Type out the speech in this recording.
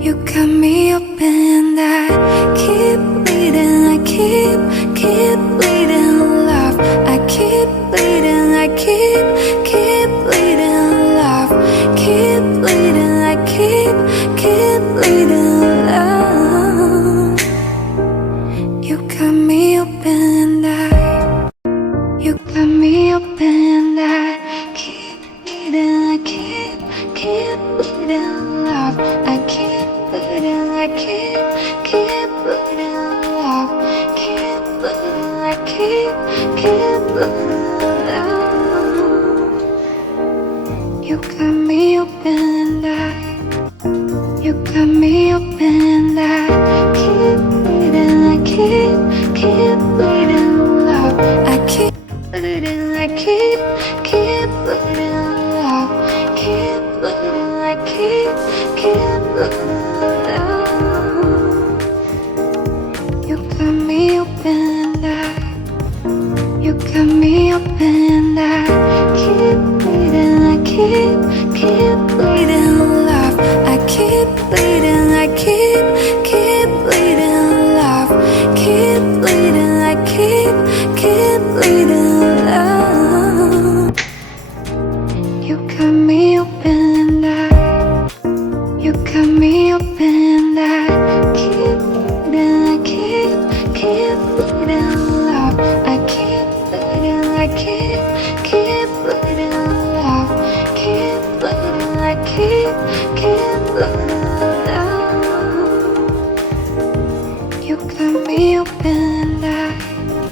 You got me open, I keep bleeding, I keep bleeding love. I keep bleeding, I keep bleeding love. Keep bleeding, I keep bleeding love. You got me open, you got me open, I keep bleeding, I keep bleeding love. I keep bleeding, I keep bleeding love. Keep bleeding, I keep bleeding love. You got me open, you got me open, I keep bleeding, I keep bleeding love. I keep bleeding, I keep bleeding love. Keep bleeding, I keep bleeding love. You got me open, you got me open, I keep bleeding, I keep bleeding love. I keep bleeding, I keep bleeding love. Keep bleeding, I keep bleeding love. You got me open, you got me open, I keep bleeding, I keep bleeding love. I keep bleeding, I keep bleeding love. Keep bleeding, I keep